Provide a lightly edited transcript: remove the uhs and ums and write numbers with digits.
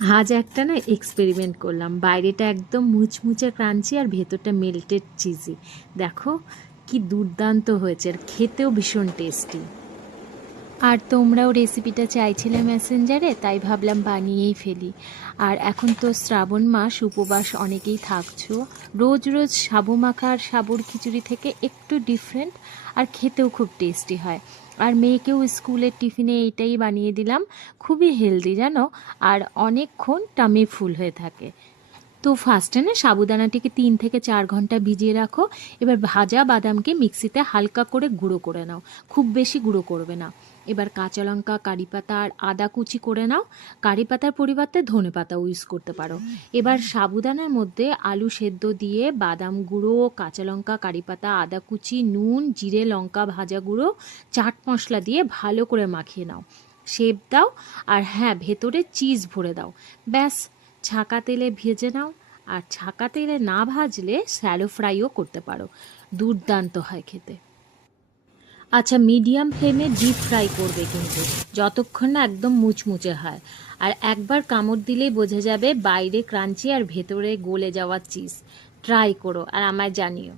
আজ একটা না এক্সপেরিমেন্ট করলাম। বাইরেটা একদম মুচমুচে ক্রাঞ্চি আর ভেতরটা মেল্টেড চিজি। দেখো কি দুর্দান্ত হয়েছে, আর খেতেও ভীষণ টেস্টি। আর তোমরাও রেসিপিটা চাইছিলে মেসেঞ্জারে, তাই ভাবলাম বানিয়েই ফেলি। আর এখন তো শ্রাবণ মাস, উপবাস অনেকেই থাকছো। রোজ রোজ সাবু মাখা আর সাবুর খিচুড়ি থেকে একটু ডিফারেন্ট, আর খেতেও খুব টেস্টি হয়। আর মেয়েকেও স্কুলের টিফিনে এইটাই বানিয়ে দিলাম। খুবই হেলদি জানো, আর অনেকক্ষণ টামি ফুল হয়ে থাকে। তো ফার্স্টে না সাবুদানাটিকে 3 থেকে 4 ঘন্টা ভিজিয়ে রাখো। এবার ভাজা বাদামকে মিক্সিতে হালকা করে গুঁড়ো করে নাও, খুব বেশি গুঁড়ো করবে না। এবার কাঁচা লঙ্কা, কারি পাতা আর আদা কুচি করে নাও। কারি পাতার পরিবর্তে ধনে পাতাও ইউজ করতে পারো। এবার সাবুদানার মধ্যে আলু সেদ্ধ দিয়ে বাদাম গুঁড়ো, কাঁচা লঙ্কা, কারি পাতা, আদা কুচি, নুন, জিরে, লঙ্কা ভাজা গুঁড়ো, চাট মশলা দিয়ে ভালো করে মাখিয়ে নাও। শেপ দাও, আর হ্যাঁ, ভেতরে চিজ ভরে দাও। ব্যাস, ছাঁকা তেলে ভেজে নাও। আর ছাঁকা তেলে না ভাজলে স্যালো ফ্রাইও করতে পারো, দুর্দান্ত হয় খেতে। আচ্ছা, মিডিয়াম ফ্লেমে ডিপ ফ্রাই করবে কিন্তু, যতক্ষণ না একদম মুচমুচে হয়। আর একবার কামড় দিলেই বোঝা যাবে বাইরে ক্রাঞ্চি আর ভেতরে গলে যাওয়া চিজ। ট্রাই করো আর আমায় জানিও।